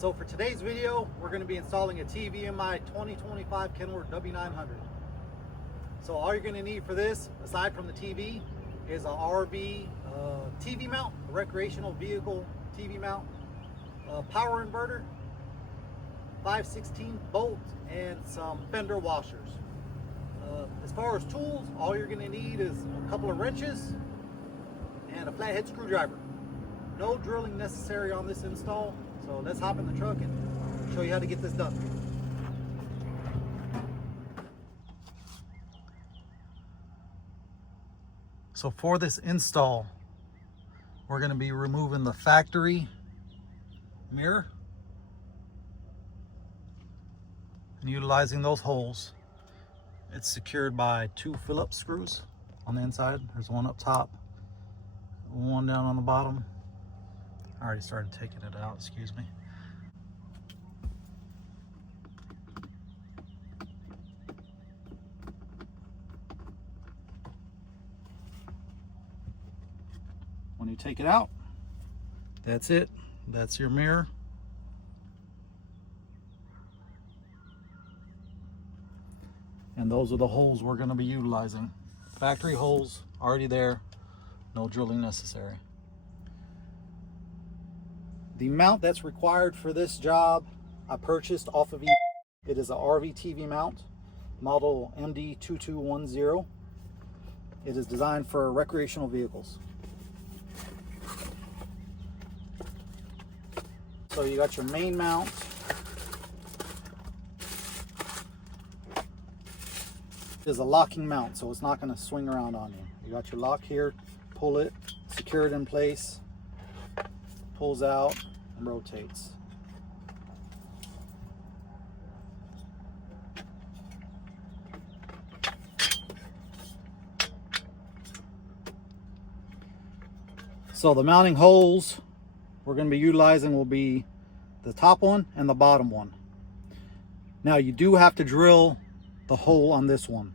So for today's video, we're going to be installing a TV in my 2025 Kenworth W900. So all you're going to need for this, aside from the TV, is an RV TV mount, a recreational vehicle TV mount, a power inverter, 5/16 bolt, and some fender washers. As far as tools, all you're going to need is a couple of wrenches and a flathead screwdriver. No drilling necessary on this install. So let's hop in the truck and show you how to get this done. So for this install, we're going to be removing the factory mirror and utilizing those holes. It's secured by 2 Phillips screws on the inside. There's one up top, one down on the bottom. I already started taking it out, excuse me. When you take it out, that's it. That's your mirror. And those are the holes we're going to be utilizing. Factory holes, already there, no drilling necessary. The mount that's required for this job, I purchased off of eBay. It is a RV TV mount, model MD2210. It is designed for recreational vehicles. So you got your main mount. It is a locking mount, so it's not going to swing around on you. You got your lock here, pull it, secure it in place, pulls out and rotates. So the mounting holes we're going to be utilizing will be the top one and the bottom one. Now you do have to drill the hole on this one,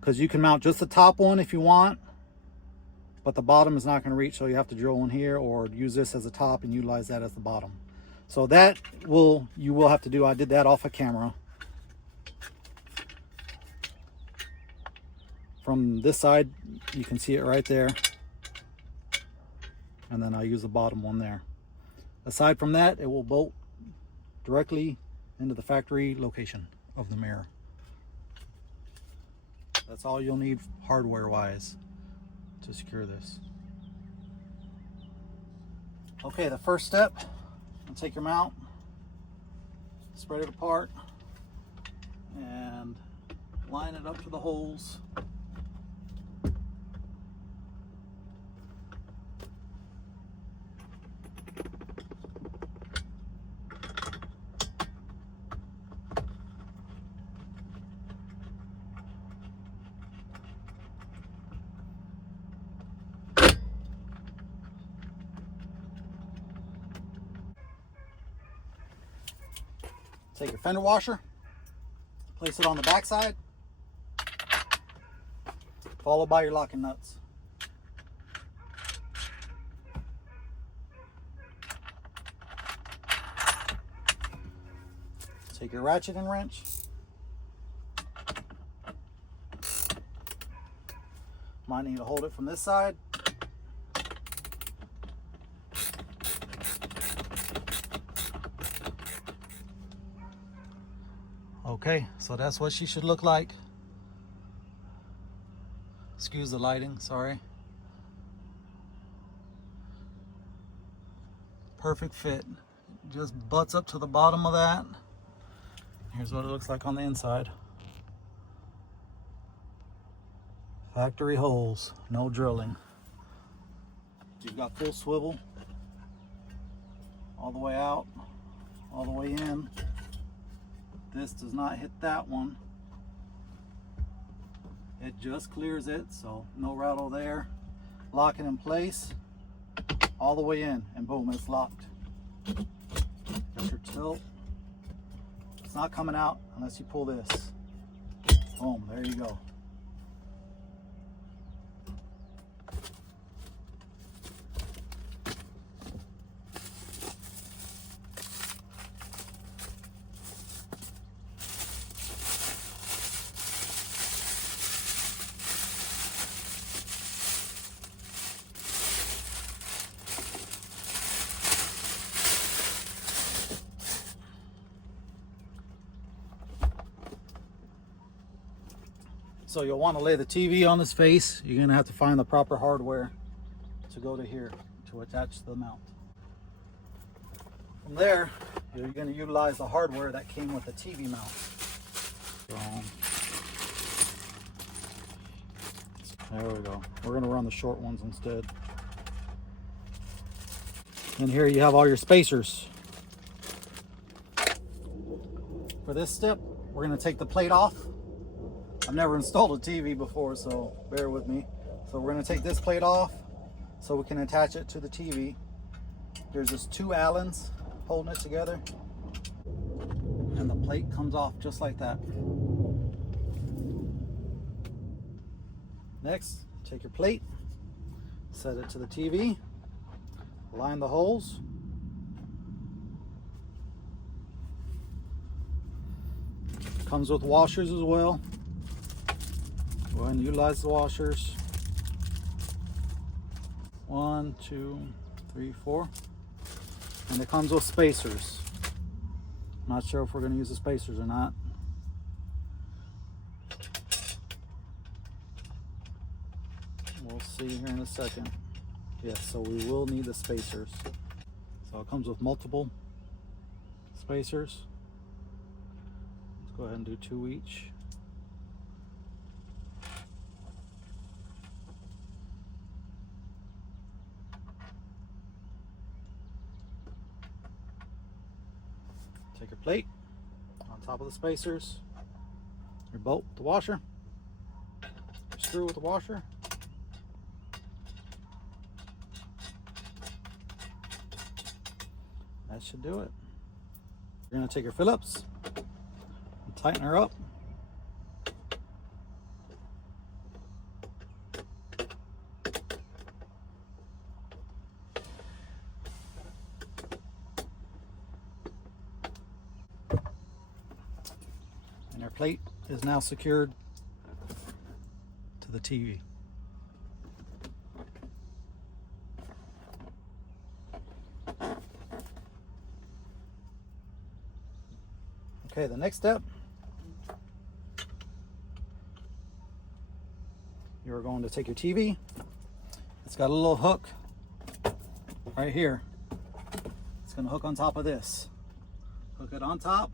because you can mount just the top one if you want, but the bottom is not going to reach, so you have to drill one here or use this as a top and utilize that as the bottom. So that you will have to do. I did that off of camera. From this side you can see it right there, and then I'll use the bottom one there. Aside from that, it will bolt directly into the factory location of the mirror. That's all you'll need hardware wise to secure this. Okay, the first step, you'll take your mount, spread it apart, and line it up to the holes. Take your fender washer, place it on the back side, followed by your locking nuts. Take your ratchet and wrench, might need to hold it from this side. Okay, so that's what she should look like. Excuse the lighting, sorry. Perfect fit. Just butts up to the bottom of that. Here's what it looks like on the inside. Factory holes, no drilling. You've got full swivel all the way out, all the way in. This does not hit that one. It just clears it, so no rattle there. Lock it in place, all the way in, and boom, it's locked. Got your tilt. It's not coming out unless you pull this. Boom, there you go. So you'll want to lay the TV on its face. You're going to have to find the proper hardware to go to here to attach to the mount. From there, you're going to utilize the hardware that came with the TV mount. So, there we go. We're going to run the short ones instead. And here you have all your spacers. For this step, we're going to take the plate off. I've never installed a TV before, so bear with me. So we're going to take this plate off so we can attach it to the TV. There's just 2 Allens holding it together, and the plate comes off just like that. Next, take your plate, set it to the TV, line the holes. Comes with washers as well. Go ahead and utilize the washers. 1, 2, 3, 4. And it comes with spacers. I'm not sure if we're going to use the spacers or not. We'll see here in a second. Yes, so we will need the spacers. So it comes with multiple spacers. Let's go ahead and do 2 each. Take your plate on top of the spacers, your bolt with the washer, your screw with the washer. That should do it. You're going to take your Phillips and tighten her up. And our plate is now secured to the TV. Okay, the next step, you're going to take your TV. It's got a little hook right here. It's going to hook on top of this. Hook it on top.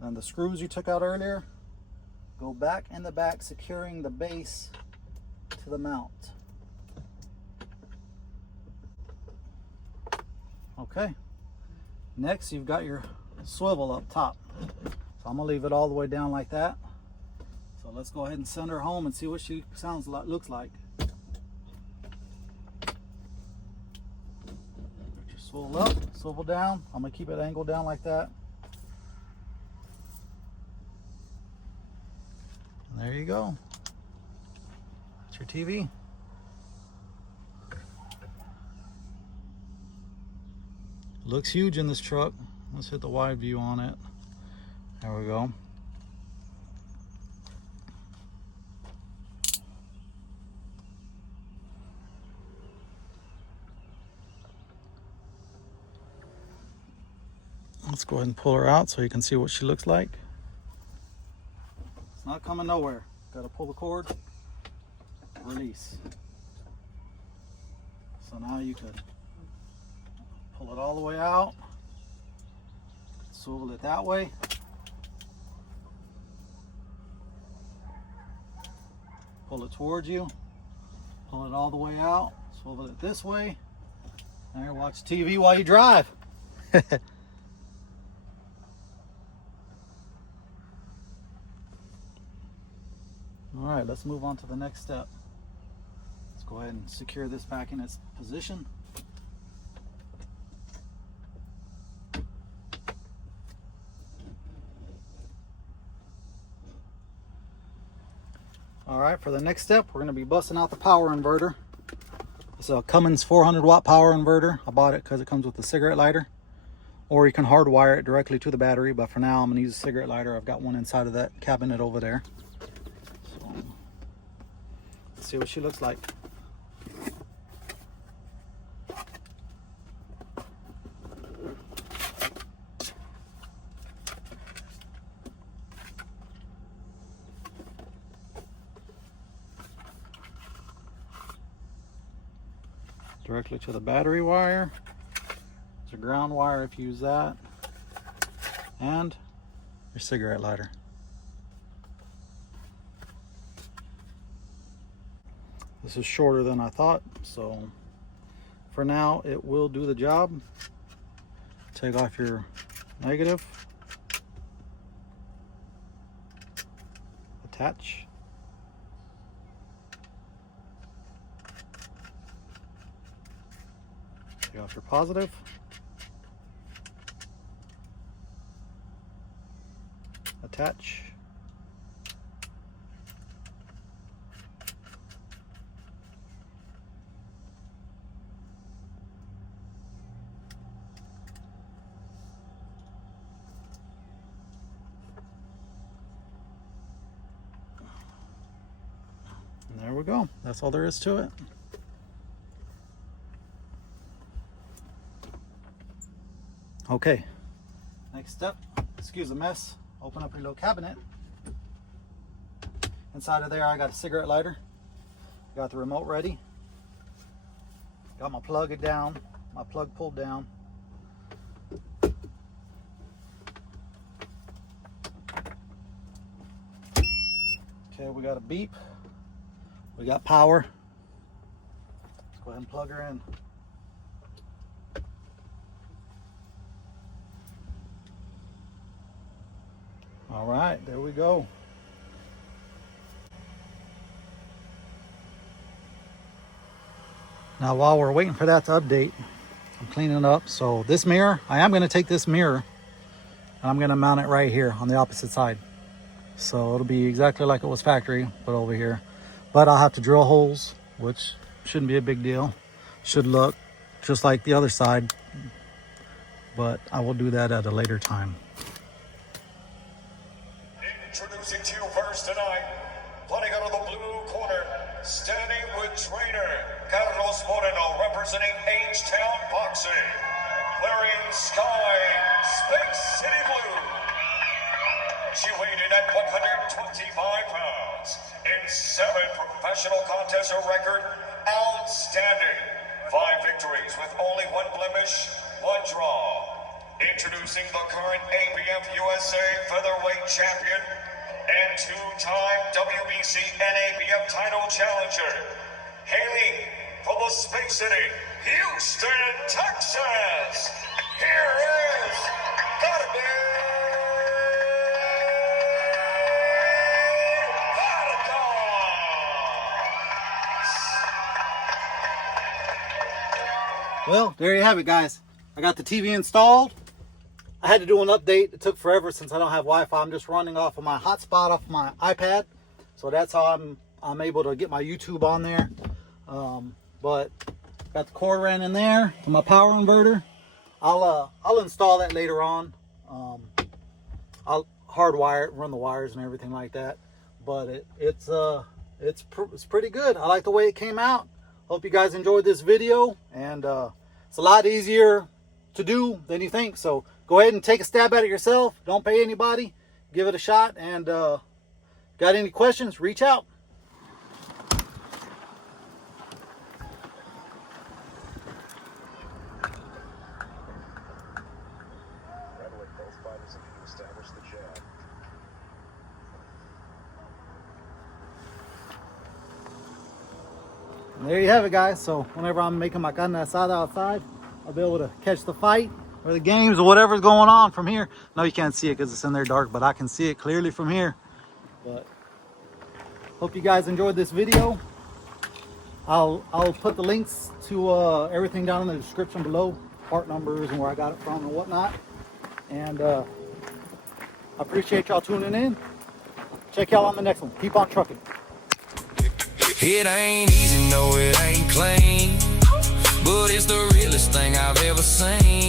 Then the screws you took out earlier go back in the back, securing the base to the mount. Okay, next you've got your swivel up top. So I'm gonna leave it all the way down like that. So let's go ahead and send her home and see what she looks like. Swivel up, swivel down. I'm gonna keep it angled down like that. And there you go. That's your TV. Looks huge in this truck. Let's hit the wide view on it. There we go. Let's go ahead and pull her out so you can see what she looks like. It's not coming nowhere. Got to pull the cord, release. So now you could pull it all the way out, swivel it that way, pull it towards you, pull it all the way out, swivel it this way. There, watch TV while you drive. All right, let's move on to the next step. Let's go ahead and secure this back in its position. All right, for the next step, we're going to be busting out the power inverter. It's a Cummins 400-watt power inverter. I bought it because it comes with a cigarette lighter, or you can hardwire it directly to the battery, but for now I'm going to use a cigarette lighter. I've got one inside of that cabinet over there. So, let's see what she looks like. directly to the battery wire. There's a ground wire if you use that. And your cigarette lighter. This is shorter than I thought, so for now it will do the job. Take off your negative. Attach. Take off your positive. Attach. And there we go. That's all there is to it. Okay. Next step, excuse the mess. Open up your little cabinet. Inside of there I got a cigarette lighter. Got the remote ready. Got my plug down, my plug pulled down. Okay, we got a beep. We got power. Let's go ahead and plug her in. All right, there we go. Now while we're waiting for that to update, I'm cleaning up. So this mirror, I am going to take this mirror and I'm going to mount it right here on the opposite side. So it'll be exactly like it was factory, but over here. But I'll have to drill holes, which shouldn't be a big deal. Should look just like the other side, but I will do that at a later time. Introducing to you first tonight, putting out of the blue corner, standing with trainer Carlos Moreno, representing H-Town Boxing, wearing Sky Space City Blue. She weighed in at 125 pounds in 7 professional contests, a record outstanding. 5 victories with only 1 blemish, 1 draw. Introducing the current ABF USA featherweight champion and 2-time WBC and ABF title challenger, hailing from the Space City, Houston, Texas. Here is Well, there you have it, guys. I got the TV installed. I had to do an update. It took forever since I don't have Wi-Fi. I'm just running off of my hotspot off my iPad. So that's how I'm able to get my YouTube on there. But got the cord ran in there to my power inverter. I'll install that later on. I'll hardwire it, run the wires and everything like that. But it's pretty good. I like the way it came out. Hope you guys enjoyed this video, and it's a lot easier to do than you think. So go ahead and take a stab at it yourself. Don't pay anybody. Give it a shot. And got any questions, reach out. And there you have it, guys. So whenever I'm making my carne asada outside, I'll be able to catch the fight or the games or whatever's going on from here. No, you can't see it because it's in there dark, but I can see it clearly from here. But hope you guys enjoyed this video. I'll put the links to everything down in the description below, part numbers and where I got it from and whatnot. And I appreciate y'all tuning in. Check y'all on the next one. Keep on trucking. It ain't easy, no, it ain't clean, but it's the realest thing I've ever seen.